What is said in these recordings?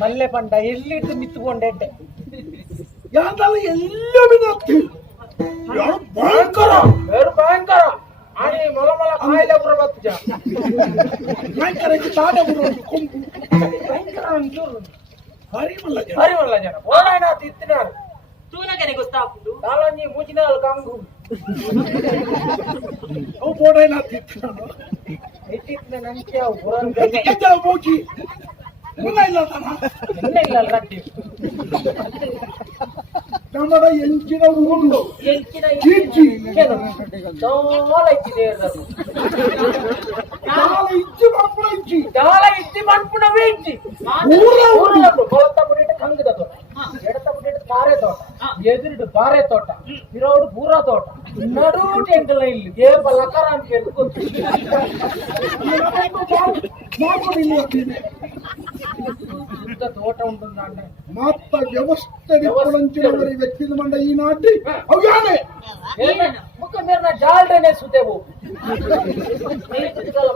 మల్లె పంట ఎల్లి మిత్తుకోండి భయంకర భయంకర అని మొల మొల కాయలే బతుజా భయంకర తాట భయంకర హరి వల్ల జన ఓడైనా తిత్తినారు తూనకనే గుస్తాపుడు తాళని మూచినాలు కాంగు ఓ పోడైనా తిత్తినాను ఎట్టిన నంచావు పురం గజ్జావు మూచి మున్నైలాదనా మున్నైలాల రట్టి ನಮ್ಮದ ಎಂಚಿನ ಉಂಡು ಎಂಚಿನ ಇಚ್ಚಿ ದಾಲ ಇಚ್ಚಿ ದೇರದು ದಾಲ ಇಚ್ಚಿ ಮನ್ಪುಣ ಇಚ್ಚಿ ದಾಲ ಇಚ್ಚಿ ಮನ್ಪುಣ ಇಚ್ಚಿ ಊರಲ್ಲ ಕೊಳತ ಪುಡಿಟ ಕಂಗದ ತೋಟ ಎಡತ ಪುಡಿಟ ಕಾರೆ ತೋಟ ಎದುರುಡು ಬಾರೆ ತೋಟ ಇರೋಡು ಪೂರ ತೋಟ ನಡು ಟೆಂಕಲ ಇಲ್ಲಿ ಏಪ ಲಕರ ಅಂತ ಹೇಳ್ಕೊತ್ತು ఇంత తోట ఉంటుందంటే మాత్త వ్యవస్థ నిపుణించిన వ్యక్తి మండ ఈనాటి అవుగానే ముక్క మీరు నా జాల్డేనే సుదేవు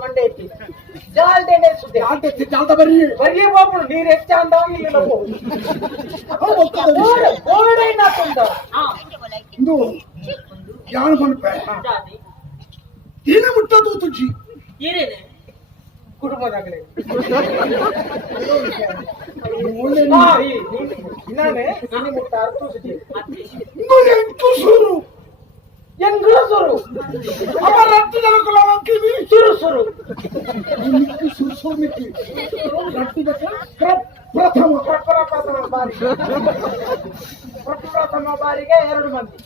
మండే ఎత్తి జాల్డేనే సుదే అంటే జాల్ట బరి బరి బాబు నీరు ఎత్తి అందా ఇల్లు ఓడైనా తుందా ఇందు యాన పనిపే ఈన ముట్ట దూతుచి ಏನೇನೆ ಕುಟುಂಬದಾಗಲೇ ಮುಟ್ಟ ಸುರು ಎಂಗ್ರ ಸುರು ಅವರ ರಟ್ಟು ಜನಕುಲ ಅಂಕಿನಿ ಸುರು ಸುರು ಮಿಕ್ಕಿ ಸುರು ಮಿಕ್ಕಿ ರಟ್ಟು ಜನ ಪ್ರಥಮ ಪ್ರಥಮ ಬಾರಿಗೆ 2 ಮಂದಿ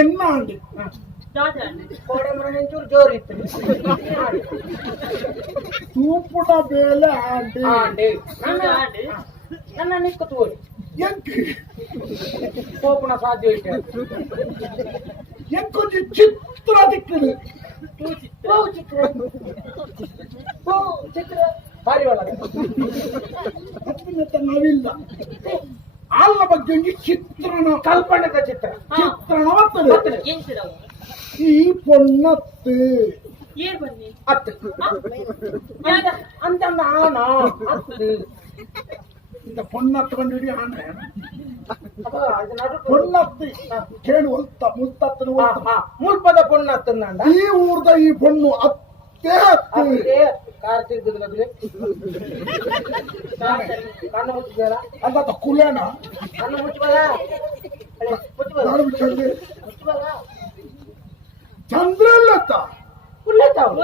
ಎನ್ನ ಅಂಡಿ ಚೂರು ಜೋರು ಇತ್ತು ತೂಪುಟ ಬೇಲೆ ಆಂಡಿ ನನ್ನ ನಿಕ್ಕು ತೋರಿ ಎಂಕಿ ಕೋಪಣ ಸಾಧ್ಯ ಇಟ್ಟೆ ಎಂಕೊಂಚು ಚಿತ್ರ ದಿಕ್ಕಿದೆ ಚಿತ್ರ ಭಾರಿ ಒಳಗೆ ನಾವಿಲ್ಲ ಅಲ್ಲ ಬಗ್ಗೆ ಚಿತ್ರಣ ಕಲ್ಪನೆದ ಚಿತ್ರಣವತ್ತದೆ ಎಂಚಿದವು ಈ ಪೊನ್ನತ್ತು ಏರ್ ಬನ್ನಿ ಅತ್ತು ಅಂತ ನಾನು ಅತ್ತು இந்த பொன்னத்து கண்டுடி ஆனே பொன்னத்து ಕೇಳು ಒಲ್ತ ಮುಲ್ತತ್ತನು ಮುಲ್ಪದ ಪೊನ್ನತ್ತನ್ನ ಈ ಊರ್ದ ಈ ಪೊಣ್ಣು ಅತ್ತೆ ಅತ್ತೆ ಕಾರ್ ತಿರುಗುದ್ರೆ ಕಣ್ಣು ಮುಚ್ಚಿದಲ್ಲ ಅಂತ ಕುಲೇನ ಕಣ್ಣು ಮುಚ್ಚಬಲ್ಲ ನಾನು ಬಿಚ್ಚಂದೆ ಚಂದ್ರಲ್ಲತ್ತ ಕುಲ್ಲೇತಾವ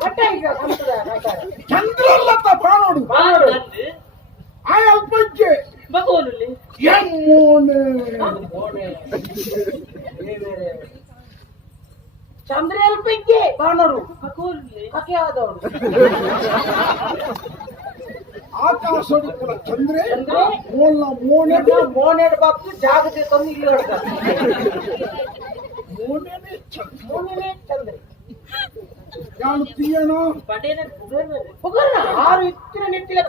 ಕಟ್ಟೆ ಈಗ ಕಂತದ ಕಂತಾರೆ ಚಂದ್ರಲ್ಲತ್ತ ಬಾಣೋಡು ಬಾಣೋಡು. ಆ ಅಲ್ಪಜ್ಜೆ ಮಗೋನಲ್ಲಿ ಎಮ್ಮೋನೆ ಚಂದ್ರ ಎಲ್ಪಿಗ್ಗೆ ಬಾಣರು ಮಗೋನಲ್ಲಿ ಕಕ್ಕೆ ಆದವರು ಆಕಾಶದ ಕೂಡ ಚಂದ್ರೆ ಚಂದ್ರೆ ಮೋಲ್ನ ಮೋನೆ ಮೋನೆಡ್ ಬಾಕ್ತು ಜಾಗದೆ ತಂದು ಇಲ್ಲಿ ಹೊಡ್ತಾರೆ ಮೋನೆನೇ ಚಂದ್ರ ಮೋನೆನೇ ಚಂದ್ರೆ ಯಾನು ತೀಯನ ಪಡೇನ ಪುಗರ್ನ ಆರು ಇತ್ತಿನ ನಿಟ್ಟಿಲ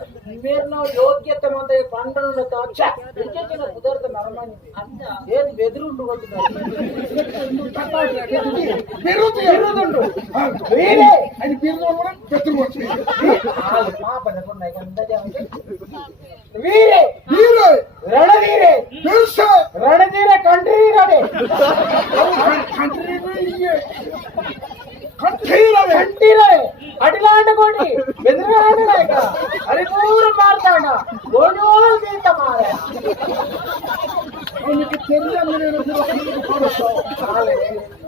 ಮೇರ್ನ ಯೋಗ್ಯತೆ ಮಂದ ಪಂಡನ ತಾಕ್ಷ ಇಂಕೆನ ಕುದರ್ದ ನರಮಾನಿ ಅಂದ ಏನ್ ಬೆದರುಂಡು ಗೊತ್ತಿಲ್ಲ ಬಿರುದುಂಡು ಬೇರೆ అది బిరుదు పెద్దలు వచ్చి ఆలు పాపన కొన్నాయి కందజ వీరే వీరే రణవీరే బిరుస రణధీర కంఠీరడే కంట్రీ కంట్రీరవే కంఠీరడే అడిలాండ కోటి బెదరాడలేక హరిపూర మార్తాడ గోడోల్ గీత మారే ಅವನಿಗೆ ತೆರಿಯಂದ್ರೆ ಆಲೆ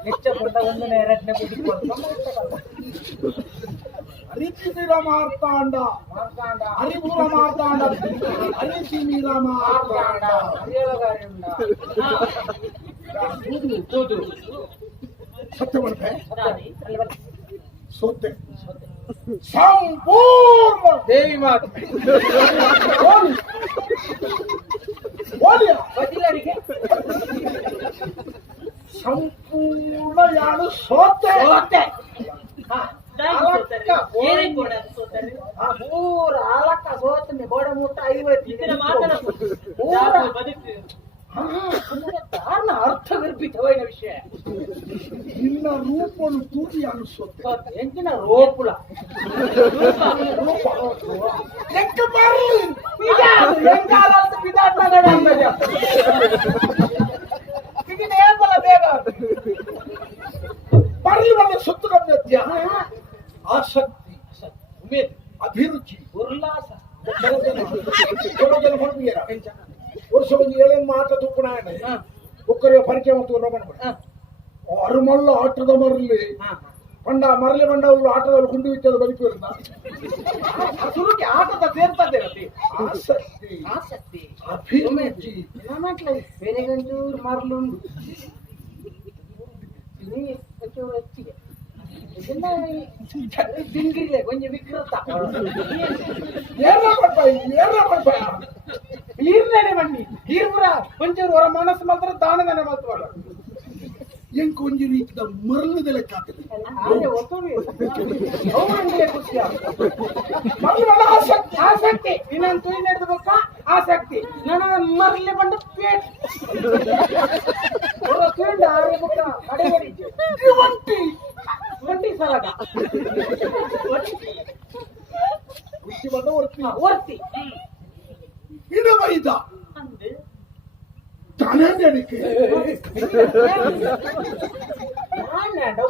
ನಿಚ್ಚ ಪುಟ್ಟ ಒಂದು ನೇರಟ್ನೆ ಬಿಟ್ಟು ಅರಿತಿ ಮೀರ ಮಾರ್ತಾಂಡ ಮಾರ್ತಾಂಡ ಹರಿಪುರ ಮಾರ್ತಾಂಡ ಅರಿತಿ ಮೀರ ಮಾರ್ತಾಂಡ ಹರಿಯಲಗಾರಿಯುಂಡ ತೂದು ಸತ್ಯ ಬರ್ತೆ ರಾಣಿ ಸೋತೆ ಸಂಪೂರ್ಣ ದೇವಿ ಮಾತು ಓಲಿಯ ಬದಿಲರಿಗೆ ಸಂಪೂರ್ಣ ಯಾರು ಸೋತೆ ಸೋತೆ ಏನೇ ಕೂಡ ಸೋತಾರೆ ಪೂರ ಆಲಕ್ಕ ಸೋತನೆ ಗೋಡ ಮುಟ್ಟ 50 ಇದನ್ನ ಮಾತನ ಬದುಕು ಕಾರಣ ಅರ್ಥಗರ್ಭಿತವೈನ ವಿಷಯ ನಿನ್ನ ರೂಪವನ್ನು ತೂಗಿ ಅನಿಸುತ್ತೆ ಎಂಚಿನ ರೋಪುಳ ಲೆಕ್ಕ ಬರಲಿ ಬೇಗ ಬರಲಿ ಒಳ್ಳೆ ಸುತ್ತುಗಮ್ಯ ಆಸಕ್ತಿ ಉಮೇದು ಅಭಿರುಚಿ ಉಲ್ಲಾಸ ಕೆಲವು ಜನ ಹೊರಬಿಯರ ವರ್ಷ ಒಂದು ಏಳೇನು ಮಾತ ತುಪ್ಪಣ ಒಕ್ಕರಿಗೆ ಪರಿಚಯ ಮತ್ತು ನೋಡೋಣ ಅರುಮಲ್ಲ ಆಟದ ಮರಲಿ ಪಂಡ ಮರಳಿ ಬಂಡ ಅವರು ಆಟದಲ್ಲಿ ಗುಂಡು ವಿಚ್ಚದ ಬದುಕಿರುತ್ತ ಸುರುಕಿ ಆಟದ ಸೇರ್ತದೆ ರತಿ ಆಸಕ್ತಿ ಆಸಕ್ತಿ ಅಭಿರುಚಿ ಬೇರೆ ಗಂಟೂರು ಮರಳುಂಡು కొంచెం ಹೆಚ್ಚಿಗೆ ದಿಂಗಿರಿಲೆ ಕೊಂಚ ವಿಕೃತ ಈರ್ನೇ ಬನ್ನಿ ಈರ್ಪುರ ಕೊಂಚೂರು ಹೊರ ಮನಸ್ಸು ಮಾತ್ರ ದಾನದನೆ ಮಾತ್ರ ಎಂಕೊಂಜಿ ರೀತಿಯ ಮರಳದ ಲೆಕ್ಕ ಆಗ್ತದೆ ಆಸಕ್ತಿ ಆಸಕ್ತಿ ಇನ್ನೊಂದು ತುಯಿ ನಡೆದಬೇಕ ಆಸಕ್ತಿ ನನ್ನ ಮರಳಿ ಬಂದು ಪೇಟ್ ತುಯಿಂದ ಆರೆ ಬುಕ್ಕ ಅಡೆಗಡಿ ಒಂಟಿ ಒಂಟಿ ಸಲಗ ಹುಟ್ಟಿ ಬಂದ ಒರ್ತಿ ಒರ್ತಿ ಇದು ವೈದ ಅಂದು ತನಂಗಡಿಕೆ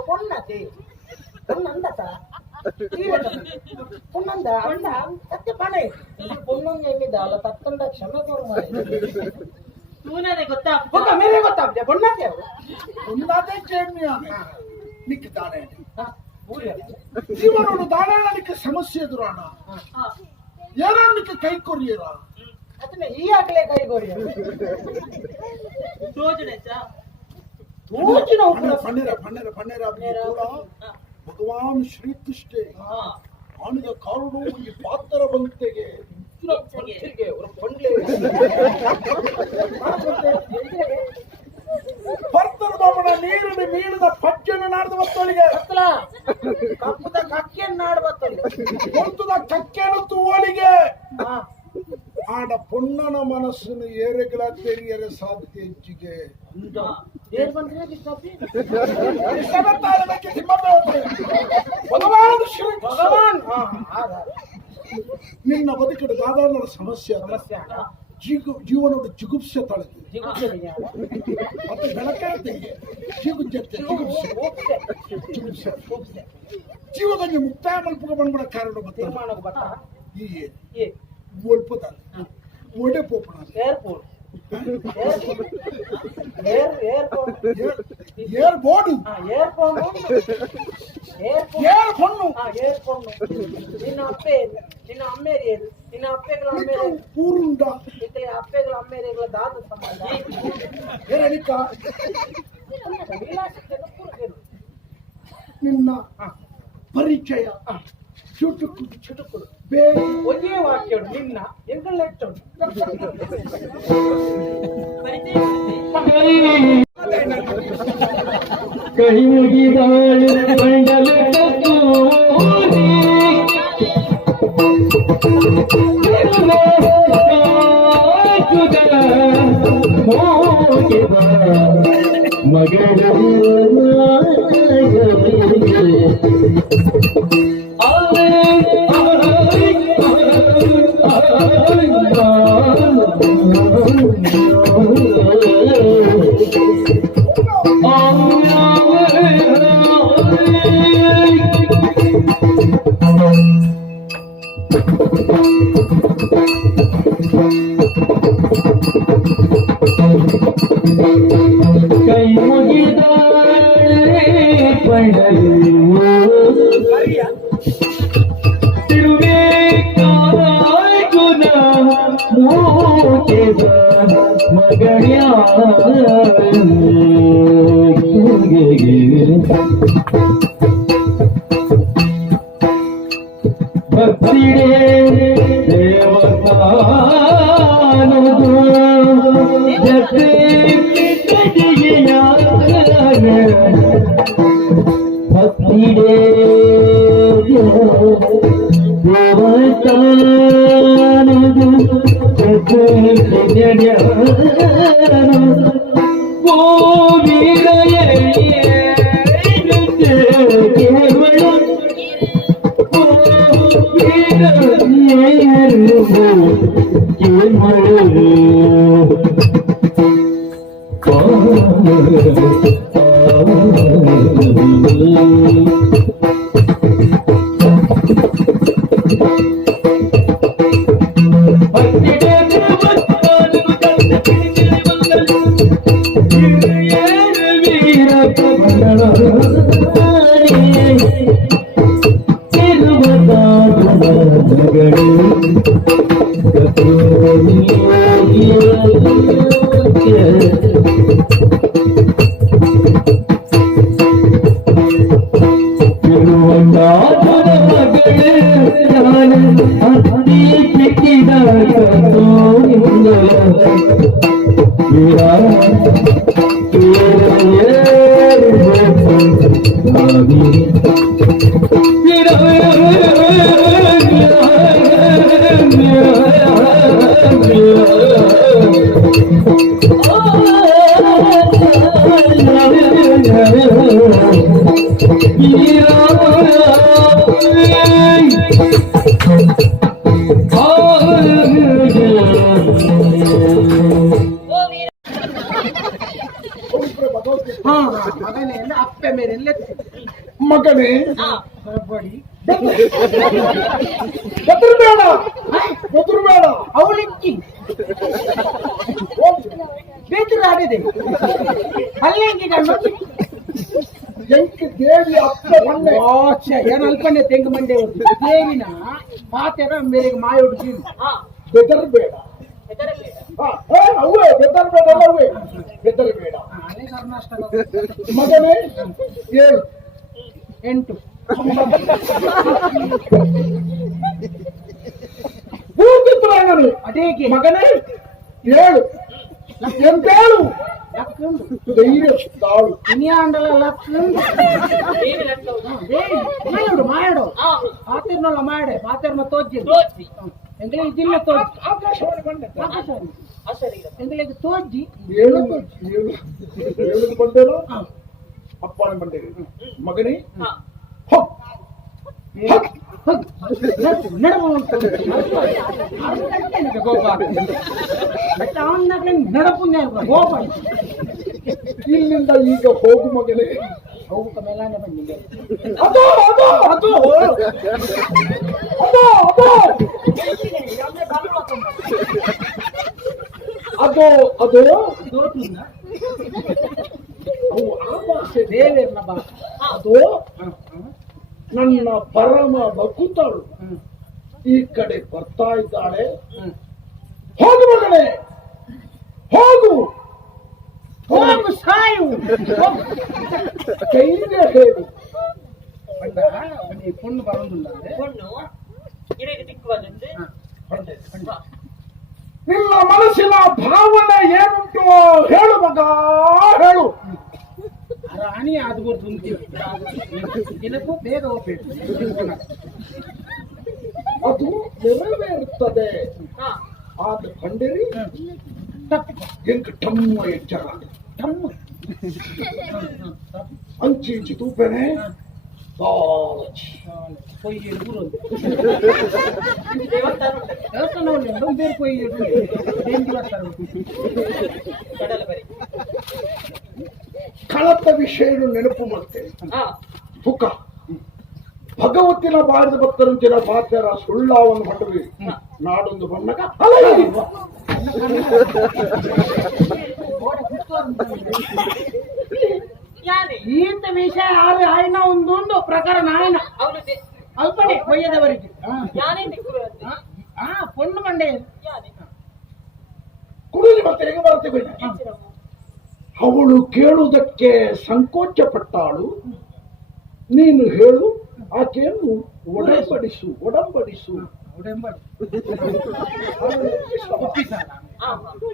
பொண்ணாத்தி பொண்ணந்தா பொண்ணಂದ ಅಣ್ಣ ಸತ್ಯ ಪಣೆ பொಣ್ಣಂಗೆ ಹೆಂಗಿದ್ದಾವಲ್ಲ ತಕ್ಕಂಡ ಕ್ಷಮೆ ತೋರು ಮಾಡಿ ತೂನನೆ ಗೊತ್ತಾ ಬೊಕ್ಕ ಮೇರೆ ಗೊತ್ತಾಗ್ತದೆ பொண்ணಾತಿ ಅವರು ಒಂದಾದೇ ಜೇಮ್ಯಾನೆ ನಿಕ್ಕೆ ದಾಣೆ ಊರಿಯ ಜೀವನೋಡು ದಾಣಕ್ಕೆ ಸಮಸ್ಯೆ ಎದುರಾಣ ಏನಕ್ಕೆ ಕೈ ಕೊರಿಯರ ಅದನ್ನ ಈ ಆಗಲೇ ಕೈಗೋರಿ ಯೋಜನೆ ತೂಚಿನ ಪನ್ನೆರ ಪನ್ನೆರ ಪನ್ನೆರ ಕೂಡ ಭಗವಾನ್ ಶ್ರೀಕೃಷ್ಣೆ ಅವನಿಗೆ ಕಾರುಡು ಈ ಪಾತ್ರ ಬಂತೆಗೆ ஒரு பொண்ணுல ಭರ್ತರ ಬಾಬನ ನೀರಿನ ಮೀನಿನ ಪಜ್ಜನ ನಾಡ್ದ ಬತ್ತಳಿಗೆ ಕಪ್ಪದ ಕಕ್ಕೆಯನ್ನು ನಾಡ್ಬತ್ತಳಿ ಹೊರ್ತದ ಕಕ್ಕೆನ ತೂವಳಿಗೆ ಆಡ ಪೊಣ್ಣನ ಮನಸ್ಸನ್ನು ಏರೆಗಳ ತೆರಿಯರೆ ಸಾಧ್ಯತೆ ಹೆಚ್ಚಿಗೆ ಭಗವಾನ್ ಶ್ರೀ ಭಗವಾನ್ ನಿನ್ನ ಬದುಕಿನ ಸಾಧಾರಣ ಸಮಸ್ಯೆ ಸಮಸ್ಯೆ ಜೀವನದ ಜಿಗುಪ್ಸೆ ತಳೆದು ಜಿಗುಪ್ಸೆ ಮತ್ತೆ ಬೆಳಕಾಗ್ತಿಗೆ ಜಿಗುಪ್ಸೆ ಜೀವದಲ್ಲಿ ಮುಕ್ತಾಯ ಮಲ್ಪಕ ಬಂದ್ಬಿಡ ಕಾರಣ ತೀರ್ಮಾನ ಬತ್ತ ಈ ಒಲ್ಪದ ಒಡೆ ಪೋಪಣ ಏರ್ಪೋರ್ಟ್ ಏರ್ ಬೋರ್ಡ್ ಏರ್ಪೋರ್ಟ್ పొన్ను ఏర్పొన్ను నిన్న అప్పేది నిన్న అమ్మేది ఏది నిన్న అప్పేగల అమ్మేది ఊరుండా ఇక్కడ అప్పేగల అమ్మేది దాదు సంబంధ ఏనిక నిన్న పరిచయ చుట్టుకుడు చుట్టుకుడు ಬೇರೆ ಒಂದೇ ವಾಕ್ಯಡು ನಿನ್ನ ಎಂಕಲ್ಲ ಇಟ್ಟೋಡು ಕೈ ಮುಗಿದಾಳು ಮಂಡಲ ಮಗಳು ಕೈ ಮುಗಿದಾಳೆ ಪಡಲು ತಿರುವೆ ಕಾರಾಗುನ ಮೋಕೆದ ಮಗಣ್ಯ ಭಕ್ತಿರೇ ದೇವತಾನದು ಜತೆ ಭಕ್ತಿರೇ ದೇವತಾನದು ಜತೆ ಓ ವೀರಯೇ ಕೇವಲ ಮಗನೇ ಎಲ್ಲ ಅಪ್ಪೆ ಮೇಲೆ ಎಲ್ಲ ಮಗನೇ ಬಡಿ ಬೆದರ್ಬೇಡ ಬೆದರ್ಬೇಡ ಅವಳಿಕ್ಕಿ ಬೇಜಾರಾಗಿದೆ ಅಲ್ಲೇಂಗಿ ಕಣ್ಣು ಎಂಟು ದೇವಿ ಅಪ್ಪ ಬಂದೆ ಏನು ಅಲ್ಪನೆ ತೆಂಗು ಮಂಡೆ ದೇವಿನ ಪಾತೆರ ಮೇರೆಗೆ ಮಾಯ ಹುಡುಗಿ ಬೆದರ್ಬೇಡ ಅವೇ ಬೆದರ್ಬೇಡ ಅವೇ ಬೆದರ್ಬೇಡ ಅದೇ ಕರ್ನಾಟಕ ಮಗನೇ ಏಳು 8 ಭೂತಿತ್ರಾಂಗನು ಅದೇಗೆ ಮಗನೇ ಏಳು ಎಂತೇಳು ಲಕ್ಕುಂಡು ಧೈರ್ಯ ತಾಳು ಇನ್ಯಾಂಡಲ ಲಕ್ಕುಂಡು ಮಾಯಡು ಮಾಯಡು ಪಾತೆರ್ನಲ್ಲ ಮಾಯಡೆ ಪಾತೆರ್ನ ತೋಜ್ಜಿ ಎಂಗಳಿಗೆ ಇದಿಲ್ಲ ತೋಜ್ಜಿ ಆಕಾಶವಾಣಿ ಬಂದೆ ಎಂಗಳಿಗೆ ತೋಜ್ಜಿ ಏಳು ಏಳು ಬಂದೇನು ಅಪ್ಪನ ಬಂದೆ ಮಗನೇ ಇಲ್ಲಿಂದ ಈಗ ಹೋಗು ಮಗನೇ ಹೋಗುತ್ತ ಮೇಲಾನೆ ಬಂದಿದೆ ಅದೋ ಅದೋ ಅದು ಅದೋ ಅದೋ ಅದು ಅದು ತೋಟುಂದ ಅವು ಆ ಭಾಷೆ ದೇವೇರ್ನ ಭಾಷೆ ಅದು ನನ್ನ ಪರಮ ಭಕುತಳು ಈ ಕಡೆ ಬರ್ತಾ ಇದ್ದಾಳೆ. ಹೋಗು ಮಗನೇ, ಹೋಗು ಹೋಗು, ಸಾಯು, ಧೈರ್ಯ ಹೇಳು. பொண்ணு பறந்துள்ள பொಣ್ಣು ಇಡೀ ದಿಕ್ಕುವಂತೆ ನಿನ್ನ ಮನಸ್ಸಿನ ಭಾವನೆ ಏನುಂಟು ಹೇಳು ಮಗ, ಹೇಳು. ರಾಣಿ ಆದ್ಬೋದು ದಿನಕ್ಕೂ ಬೇಗ ಹೋಗ್ಬೇಕು. ಅದು ನೆರವೇರುತ್ತದೆ. ಆದ ಕಂಡಿರಿ ಎಂಕ ಟಮ್ಮ ಎಚ್ಚರ ಅಂಚಿ ತೂಪೆನೆ పొయ్యి ఊరు ದೇವಸ್ಥಾನ ದೇವಸ್ಥಾನ ಬೇರೆ పొయ్యి దేనికి వస్తారు ಕಡಲ ಬರಿ ಕಳತ ವಿಷಯ ನೆನಪು ಮಾಡ್ತೇನೆ. ಹಾ ಸುಖ ಭಗವತಿನ ಬಾಡಿದ ಭಕ್ತರಂತಿನ ಪಾತ್ರ ಸುಳ್ಳಾವನ್ನು ಹೊಂಡವಿ ನಾಡೊಂದು ಬಣ್ಣಗ ಯಾರೇ ఇంత విషయం ఆయన ఉందో ప్రకారం ఆయన ಅವನು అల్పడే పోయేదవరికి ಯಾರೇ ದಿಕ್ಕುವಂತೆ పొన్ను మండే ಯಾರೇ ಕುಡಿಲಿ ಮತ್ತೆ ಹೇಗೆ ಬರ್ತೇವೆ. ಅವಳು ಕೇಳುವುದಕ್ಕೆ ಸಂಕೋಚ ಪಟ್ಟಾಳು. ನೀನು ಹೇಳು, ಆಕೆಯನ್ನು ಒಡಂಬಡಿಸು ಒಡಂಬಡಿಸು.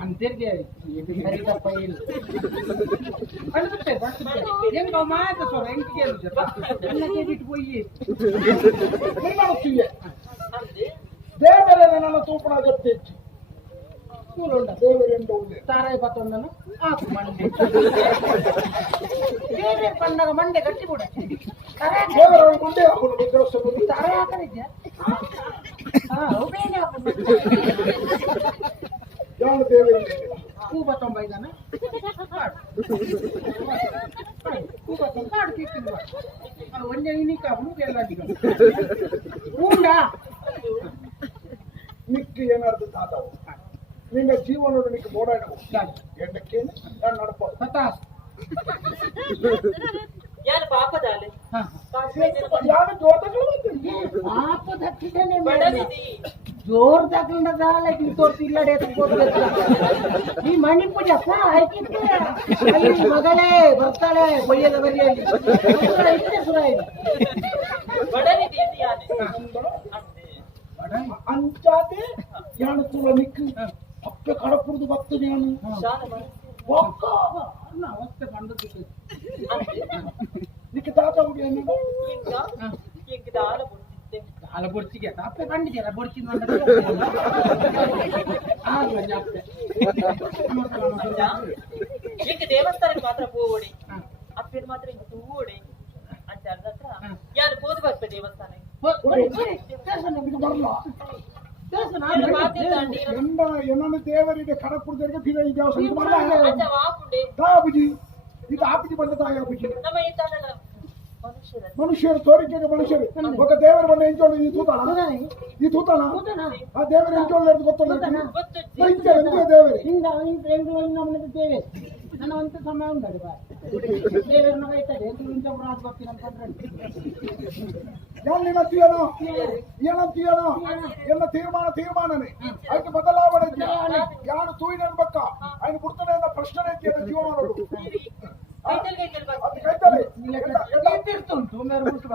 అంతేగే ఇది సరిగా పోయింది ಹೆಂಗ ಮಾತು ಸರ್ ಹೆಂಗೆ ಬಿಟ್ಟು పోయి ದೇವರೇ ನನ್ನ ತೂಪಣ ಅಗತ್ಯ ಹೆಚ್ಚು ದೇವರೆಂದು తారాయి పత్తుందను ఆకు మండే దేవే పండగ మండే గట్టి కూడా ದೇವರ ಮುಂದೆ ಅವನು ದೇವಸ್ಥಾನ తారాయి ఆకరిద్యా ಉಪೇನ ಯಾವ ದೇವರೇ ಕೂಬ 90 ದನ ಕೂಬ 90 ಕಿಕ್ಕಿಲ್ವ ಅದು ಒಂದೇ ಇನಿಕ ಮುಗೆ ಎಲ್ಲ ದಿಗ ಉಂಡಾ ನಿಕ್ಕೆ ಏನಾರ್ದು ತಾತವು ನಿನ್ನ ಜೀವನೋಡ ನಿಕ್ಕೆ ಓಡಾಡವು ಎಂಡಕ್ಕೇನು ನಾನು ನಡಪ ಪತಾಸ್ ಯಾರು ಪಾಪದಾಲೆ ಯಾರು ಜೋತಗಳು ಪಾಪ ದಕ್ಕಿದ್ದೇನೆ ಬಡನಿದಿ ಜೋರ್ ತಗೊಂಡ ಸಾಲ ತೋರ್ಸಿ ಇಲ್ಲಡೆ ಈ ಮಣಿ ಪೂಜೆ ಮಗಳೇ ಬರ್ತಾಳೆ ಕೊಯ್ಯದ ಬರಿಯಲ್ಲಿ ಸುರ ಇದೆ ಬಡನಿದಿ ಯಾರೇ ಅಂಚಾದೆ ಯಾನು ತುಳ ನಿಕ್ಕು ಅಪ್ಪೆ ಕಡಪುರದು ಭಕ್ತರು ಯಾನು ಒಕ್ಕ ಅವಸ್ಥೆ ಕಂಡು ನಿಕ್ಕೆ ತಾತ ಹುಡಿ ಅನ್ನೋದು ಈಗ ದಾಲ ಬಿಡ್ತಿದ್ದೆ ಹಾಲ ಬೊಡ್ಚಿಗೆ ಅಪ್ಪೆ ಕಂಡಿದ್ದೀರ ಬೊಡ್ಚಿ ಈಗ ದೇವಸ್ಥಾನಕ್ಕೆ ಮಾತ್ರ ಹೋಗೋಡಿ ಅಪ್ಪೇನು ಮಾತ್ರ ಹಿಂಗ ತೂಗೋಡಿ ಅಂತ ಅರ್ಧತ್ರ ಯಾರು ಹೋದ್ ಬರ್ತಾರೆ ದೇವಸ್ಥಾನ ಬರಲ್ಲ ಏನನ್ನ ದೇವರಿಗೆ ಕಡಪುರದವರಿಗೆ ಫಿರ ಈ ದೇವಸ್ಥಾನ ಬರಲ್ಲ ವಾಪುಂಡೆ ತಾಬುಜಿ ಇದು ಆಪುಜಿ ಬಂದ ತಾಯಿ ಆಪುಜಿ ನಮ್ಮ ಈ ತಾಣಗಳ ಮನುಷ್ಯರ ಮನುಷ್ಯರು ತೋರಿಕೆಗೆ ಮನುಷ್ಯರು ఒక ದೇವರ ಬಂದ ಎಂಜೋಳು ಈ ತೂತಾನ ಆ ದೇವರ ಎಂಜೋಳು ಗೊತ್ತಲ್ಲ ದೇವರೇ ಹಿಂಗ ನಮ್ಮನೆ ದೇವೆ ನನ್ನ ಒಂತ ಸಮಯ ಉಂಟು ಬಾ ದೇವರನ್ನ ಕೈತದೆ ಇಂಥ ರಾಜ ಬರ್ತೀನಿ ಏನಂತೀಯನೋ ಎಲ್ಲ ತೀರ್ಮಾನನೇ ಅದಕ್ಕೆ ಬದಲಾವಣೆ ಯಾರು ತೂಯಿನ ಅನ್ಬೇಕ ఆయన ಬಿಡ್ತಾನೆ ಅನ್ನೋ ಪ್ರಶ್ನೆ ಐತಿ ಜೀವ ಮಾಡೋದು ಅದು ಕೈತಲೆ ಉಂಟು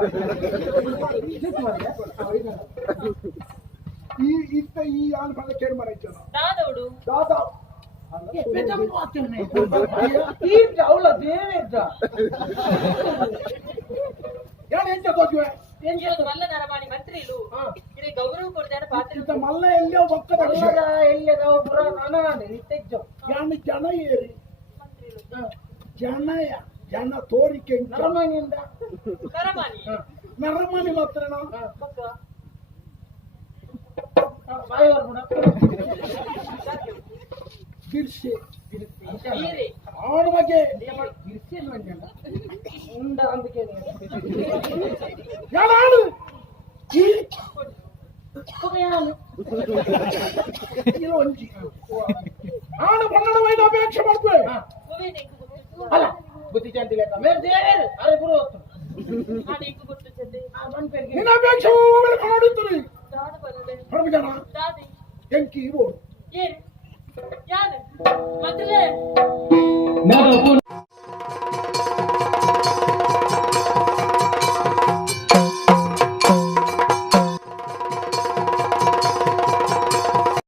ಈ ಆನ್ ಬಂದ ಕೇಳಿ ಮರ ಇತ್ತು ದಾದವಡು ದಾದಾ ಅವಳ ದೇವೇದ್ದ ಯಾರು ಎಂತ ತೋಜುವೆ ಮಲ್ಲ ನರಮಾಣಿ ಮಂತ್ರಿಲು ಇದು ಗೌರವ ಕೊಡ್ತಾರೆ ಪಾತ್ರ ಇಂತ ಮಲ್ಲ ಎಲ್ಲೋ ಒಕ್ಕದ ಎಲ್ಲದ ಪುರ ನಾನೇ ಇತ್ತೆಜ್ಜು ಯಾನು ಜನ ಏರಿ ಜನ ತೋರಿಕೆ ನರಮನಿಯಿಂದ ನರಮಾಣಿ ನರಮನಿ ಮಾತ್ರನಾ ಪಕ್ಕ ಬಾಯಿಯವರು ಕೂಡ ಗಿರ್ಸೆ ಈರೆ ಆಡ ಬಗ್ಗೆ ಗಿರ್ಸಿ ಉಂಡ ಅಂದಕ್ಕೆ ಯಾರು ಒಂಜಿ ಆಡ ಬಣ್ಣದ ವೈದ ಅಪೇಕ್ಷೆ ಮಾಡ್ತೇವೆ ಅಲ್ಲ ಬುದ್ಧಿ ಚಂದಿಲ್ಲ ಮೇರೆ ದೇವೇರು ಅರೆ ಪುರ ನಾನು ಈಗ ಗೊತ್ತು ಚಂದೆ ಮನ್ ಪೇರಿಗೆ ನಿನ್ನ ಅಪೇಕ್ಷೆ ಮಾಡುತ್ತೀರಿ ದಾದ ಬರದೆ ಹೊರಗೆ ಜನ ದಾದಿ ಎಂಕಿ ಇವರು ಏನು ಯಾರು ಮೊದಲೇ ನಾವು